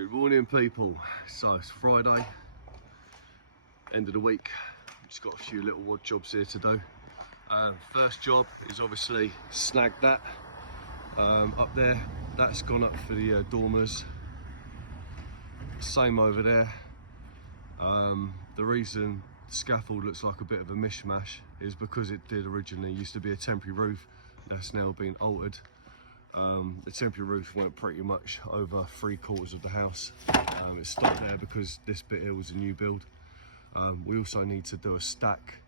Good morning, people. So it's Friday, end of the week. Just got a few little odd jobs here to do. First job is obviously snag that up there. That's gone up for the dormers. Same over there. The reason the scaffold looks like a bit of a mishmash is because it did originally used to be a temporary roof. That's now been altered. The temporary roof went pretty much over 3/4 of the house. It stopped there because this bit here was a new build. We also need to do a stack.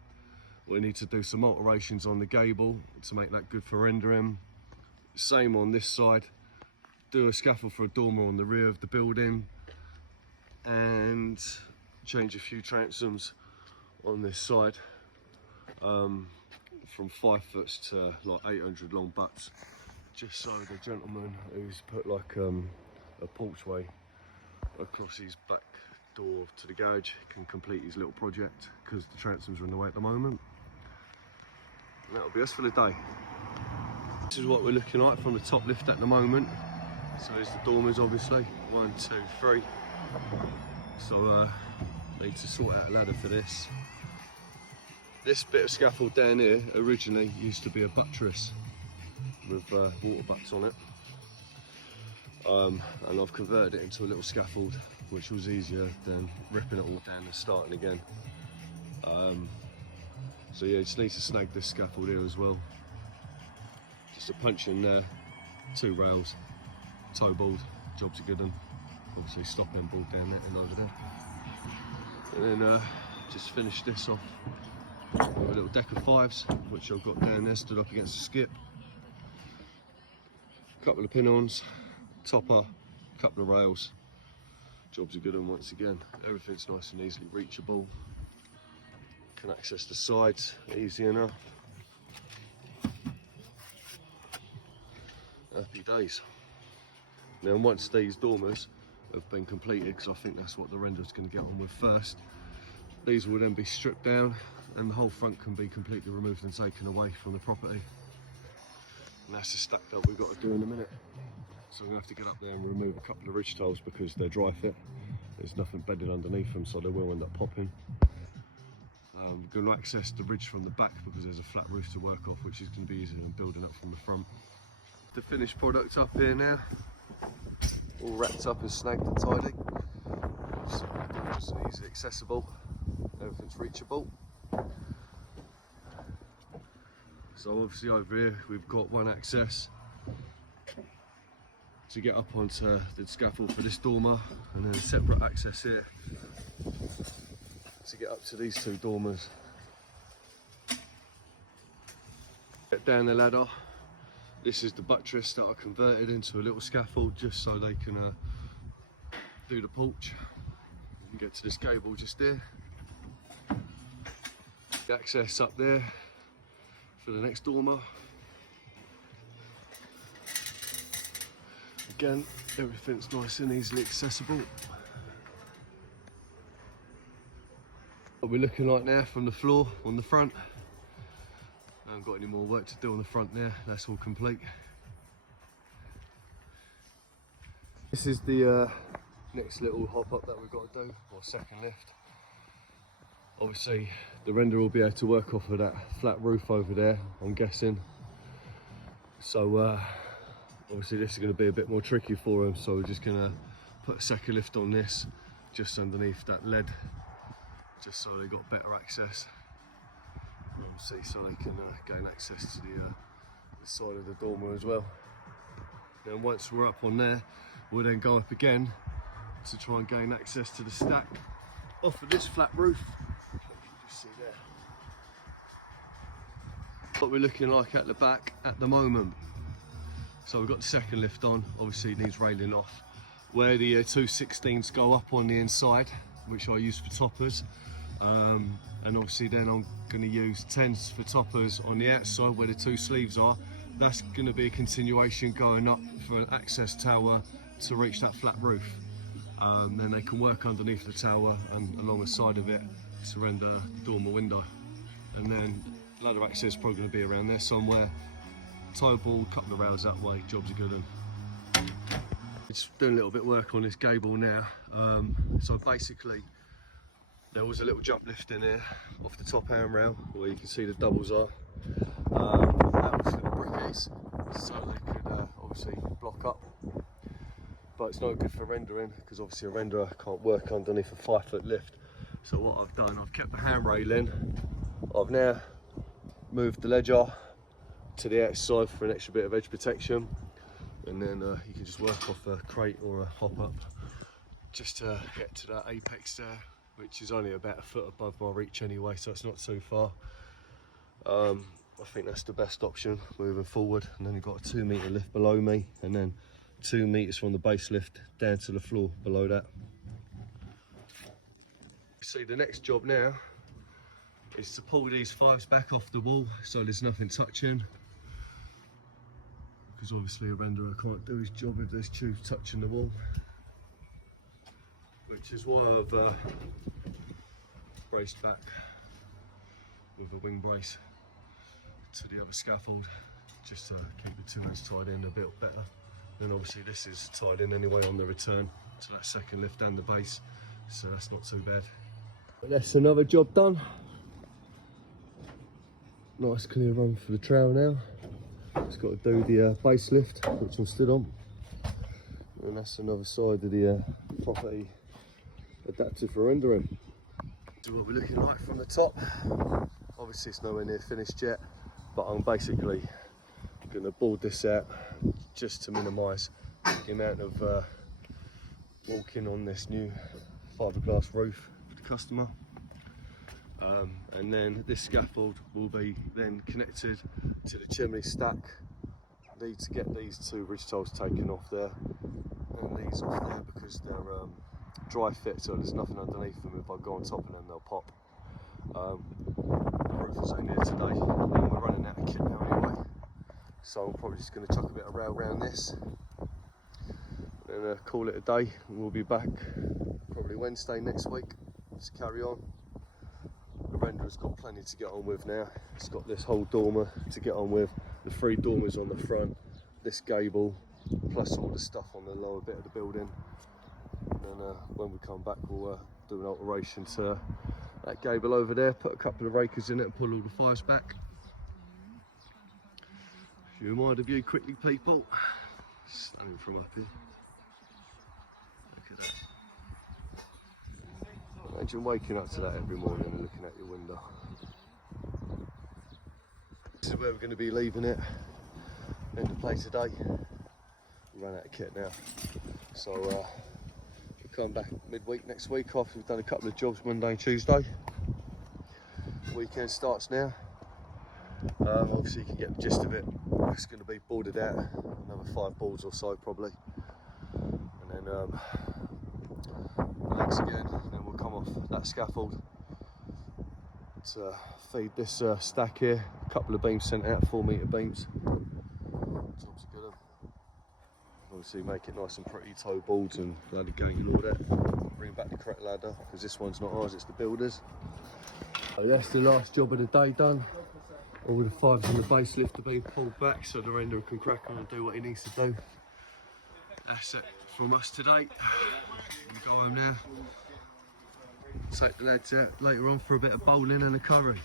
We need to do some alterations on the gable to make that good for rendering. Same on this side. Do a scaffold for a dormer on the rear of the building and change a few transoms on this side, from 5 foot to like 800 long butts, just so the gentleman who's put like a porchway across his back door to the garage can complete his little project, because the transoms are in the way at the moment. And that'll be us for the day. This is what we're looking like from the top lift at the moment. So there's the dormers, obviously, 1, 2, 3. So need to sort out a ladder for this. This bit of scaffold down here originally used to be a buttress with water butts on it, and I've converted it into a little scaffold, which was easier than ripping it all down and starting again. So yeah, just need to snag this scaffold here as well. Just a punch in there, 2 rails, toe board, job's a good one. Obviously stop end board down there and over there. And then just finish this off with a little deck of 5s, which I've got down there stood up against the skip. Couple of pin-ons, topper, couple of rails. Job's a good one once again. Everything's nice and easily reachable. Can access the sides easy enough. Happy days. Now once these dormers have been completed, because I think that's what the render's going to get on with first, these will then be stripped down and the whole front can be completely removed and taken away from the property. And that's the stack that we've got to do in a minute. So I'm going to have to get up there and remove a couple of ridge tiles because they're dry fit. There's nothing bedded underneath them, so they will end up popping. We're going to access the ridge from the back because there's a flat roof to work off, which is going to be easier than building up from the front. The finished product up here now, all wrapped up and snagged and tidy. So it's easily accessible, everything's reachable. So obviously over here we've got one access to get up onto the scaffold for this dormer, and then a separate access here to get up to these 2 dormers. Get down the ladder. This is the buttress that I converted into a little scaffold just so they can do the porch. You can get to this gable just there. The access up there for the next dormer. Again, everything's nice and easily accessible. What we're looking like now from the floor on the front. I haven't got any more work to do on the front there, that's all complete. This is the next little hop up that we've got to do, or second lift. Obviously the render will be able to work off of that flat roof over there, I'm guessing. So obviously this is going to be a bit more tricky for them, so we're just going to put a second lift on this just underneath that lead, just so they've got better access. See, so they can gain access to the side of the dormer as well. Then once we're up on there, we'll then go up again to try and gain access to the stack off of this flat roof. You can just see there what we're looking like at the back at the moment. So we've got the second lift on, obviously it needs railing off. Where the 216s go up on the inside, which I use for toppers, and obviously then I'm going to use 10s for toppers on the outside where the 2 sleeves are. That's going to be a continuation going up for an access tower to reach that flat roof. Then they can work underneath the tower and along the side of it to render the dormer window. And then ladder access is probably going to be around there somewhere. Toe ball, couple of rails that way, job's a good one. Just doing a little bit of work on this gable now. So basically, there was a little jump lift in here off the top handrail where you can see the doubles are. That was for the brickies, so they could obviously block up. But it's no good for rendering because obviously a renderer can't work underneath a 5-foot lift. So what I've done, I've kept the handrail in. I've now moved the ledger to the outside for an extra bit of edge protection, and then you can just work off a crate or a hop up just to get to that apex there, which is only about a foot above my reach anyway, so it's not too far. I think that's the best option moving forward. And then you've got a 2 metre lift below me, and then 2 metres from the base lift down to the floor below that. See, the next job now is to pull these 5s back off the wall so there's nothing touching, because obviously a renderer can't do his job if there's tubes touching the wall, which is why I've braced back with a wing brace to the other scaffold, just to keep the 2 ends tied in a bit better. Then obviously this is tied in anyway on the return to that second lift and the base, so that's not too bad. But that's another job done. Nice clear run for the trail now. Just got to do the base lift, which I'm stood on, and that's another side of the property adapted for rendering. This is what we're looking like from the top. Obviously it's nowhere near finished yet, but I'm basically going to board this out just to minimise the amount of walking on this new fiberglass roof for the customer. And then this scaffold will be then connected to the chimney stack. Need to get these 2 ridge tiles taken off there and these off there because they're dry fit, so there's nothing underneath them. If I go on top of them, they'll pop. The roof was only here today, and we're running out of kit now anyway, so I'm probably just going to chuck a bit of rail around this and call it a day. And we'll be back probably Wednesday next week to carry on. The renderer's got plenty to get on with now. It's got this whole dormer to get on with, the 3 dormers on the front, this gable, plus all the stuff on the lower bit of the building. And then when we come back, we'll do an alteration to that gable over there, put a couple of rakers in it and pull all the 5s back. If you mind the view quickly, people. Stunning from up here. Look at that. Imagine waking up to that every morning and looking out your window. This is where we're going to be leaving it. End of play today. We ran out of kit now, so we'll come back midweek next week after we've done a couple of jobs Monday and Tuesday. Weekend starts now. Obviously you can get the gist of it. It's going to be boarded out, another 5 boards or so probably, and then legs again, and then we'll come off that scaffold to feed this stack here. A couple of beams sent out, 4 metre beams. Job's good. Obviously make it nice and pretty, toe boards and ladder gate and all that. Bring back the correct ladder, because this one's not ours, it's the builder's. So that's the last job of the day done. All the 5s on the base lift are being pulled back so the renderer can crack on and do what he needs to do. That's it from us today. We'll go home now. Take the lads out later on for a bit of bowling and a curry.